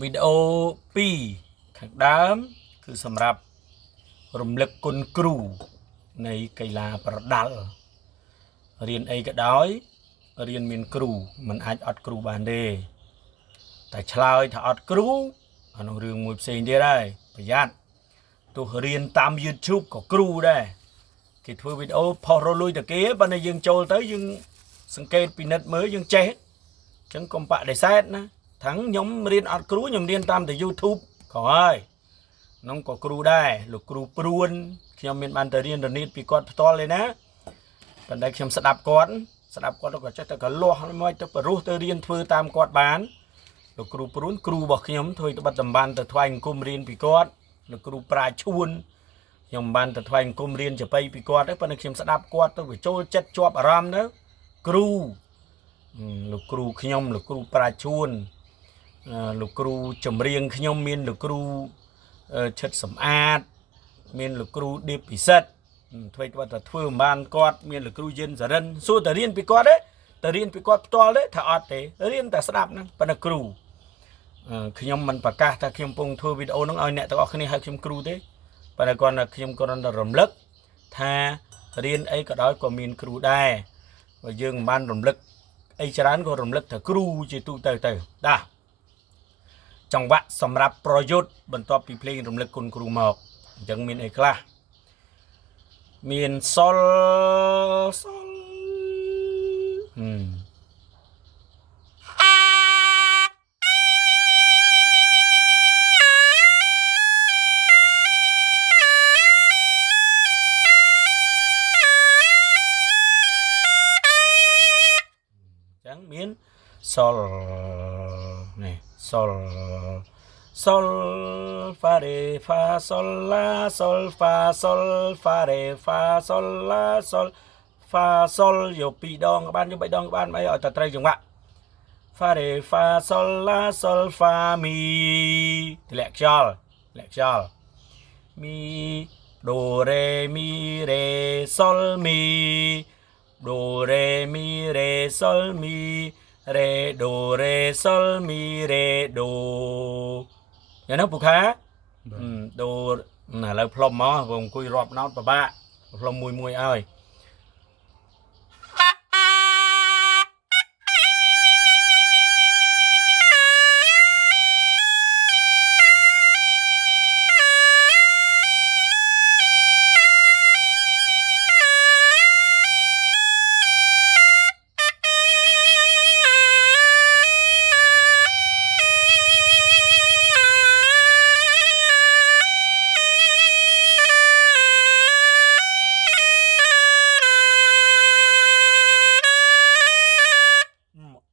video 2 ខាងដើមគឺសម្រាប់រំលឹកគុណគ្រូនៃកីឡាប្រដាល់រៀនអីក៏ដោយរៀនមានគ្រូមិនអាចអត់គ្រូបានទេតែឆ្លើយថាអត់គ្រូអានោះរឿងមួយផ្សេងទៀតហើយប្រយ័ត្នទោះរៀនតាម YouTube ក៏គ្រូដែរគេធ្វើវីដេអូផុសរលួយតែគេបើយើងចូលទៅយើងសង្កេតពិនិត្យមើលយើងចេះអញ្ចឹងកុំបដិសេធណាថាំងខ្ញុំរៀនអត់គ្រូខ្ញុំរៀនតាមតែ YouTube ក៏ហើយនោះក៏គ្រូដែរលោកគ្រូព្រួនខ្ញុំមានបានទៅរៀនរនាតពីគាត់ផ្ទាល់ទេណាប៉ុន្តែខ្ញុំស្ដាប់គាត់ក៏ចេះតែកលាស់មកទៅបរុះទៅរៀនធ្វើតាមគាត់បានលោកគ្រូព្រួនគ្រូរបស់ខ្ញុំធ្វើត្បិតតម្បានទៅថ្វាយអង្គមរៀនពីគាត់លោកគ្រូប្រាឈួនខ្ញុំបានទៅថ្វាយអង្គមរៀនចបៃពីគាត់ទៅប៉ុន្តែខ្ញុំស្ដាប់គាត់ទៅវាចូលចិត្តជាប់អារម្មណ៍ទៅគ្រូលោកគ្រូខ្ញុំលោកគ្រូប្រាឈួនលោកគ្រូចម្រៀងខ្ញុំមានលោកគ្រូឈិតសំអាតមានលោកគ្រូឌីបពិសិដ្ឋធ្វើគាត់ទៅធ្វើមិនបានគាត់មានលោកគ្រូយិនសរិនសួរតែរៀនពីគាត់ទេតែរៀនពីគាត់ផ្ទាល់ទេថាអត់ទេរៀនតែស្ដាប់ហ្នឹងប៉ុន្តែគ្រូខ្ញុំមិនប្រកាសថាខ្ញុំពងធ្វើវីដេអូហ្នឹងឲ្យអ្នកទាំងអស់គ្នាហៅខ្ញុំគ្រូទេប៉ុន្តែគាត់ខ្ញុំគ្រាន់តែរំលឹកថារៀនអីក៏ដោយក៏មានគ្រូដែរបើយើងមិនបានរំលឹកអីច្រើនក៏រំលឹកថាគ្រូជាទូទៅដាចង្វាក់សម្រាប់ប្រយុទ្ធបន្ទាប់ពីភ្លេងរំលឹកគុណគ្រូមកអញ្ចឹងមានអីខ្លះមានសុលចឹងមានសុលនេះសុលsol fa re fa sol la sol fa re fa sol la sol fa sol យក2ដងក៏បានយក3ដងក៏បានអីឲ្យតែត្រូវចង្វាក់ fa re fa sol la sol fa mi ធ្លាក់ខ្យល់ mi do re mi re sol mi do re mi re sol mi re do re sol mi re doយ៉ាងនោះពូខាដូរឥឡូវផ្លុំមកព្រោះអង្គុយរាប់ណោតពិបាកផ្លុំមួយឲ្យ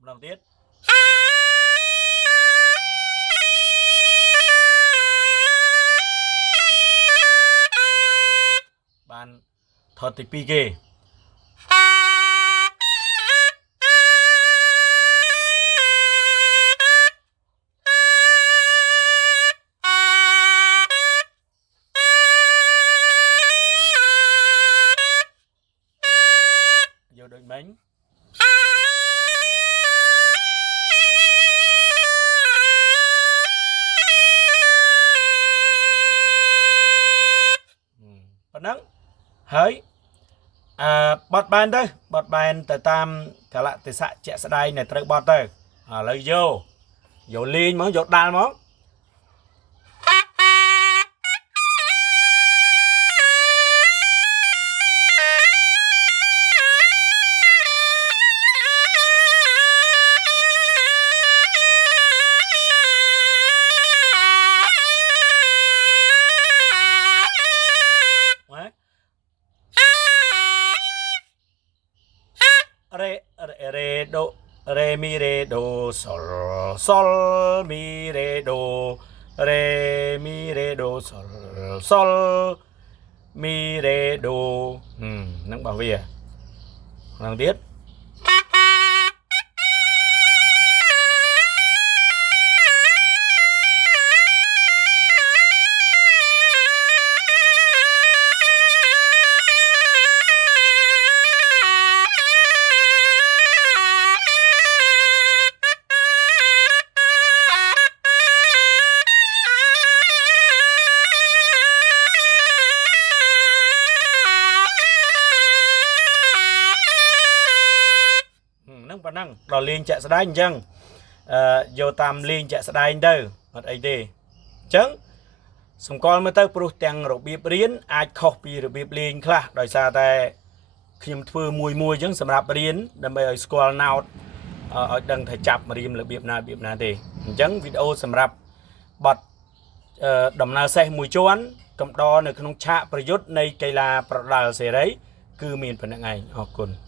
ទៀតម្ដងទៀតបានថតទី2គេយកដូចមិញប៉ុណ្ណឹងហើយបត់បែនទៅតាមកលៈទេសៈជាក់ស្ដែងដែលត្រូវបត់ទៅឥឡូវយកលេងមកយកដាល់មកre mi re do sol mi re do re mi re do sol mi re do នឹងរបស់វាហ្នឹងទៀត ប៉ុណ្ណឹងដល់លេងចាក់ស្ដែងអញ្ចឹងយកតាមលេងចាក់ស្ដែងទៅអត់អីទេអញ្ចឹងសម្គាល់មើលទៅព្រោះទាំងរបៀបរៀនអាចខុសពីរបៀបលេងខ្លះដោយសារតែខ្ញុំធ្វើមួយអញ្ចឹងសម្រាប់រៀនដើម្បីឲ្យស្គាល់ណោតឲ្យដឹងថាចាប់រៀមរបៀបណាទេអញ្ចឹងវីដេអូសម្រាប់បទដំណើរសេះមួយជាន់កំដរនៅក្នុងឆាកប្រយុទ្ធនៃកីឡាប្រដាល់សេរីគឺមានប៉ុណ្្នឹងឯងអរគុណ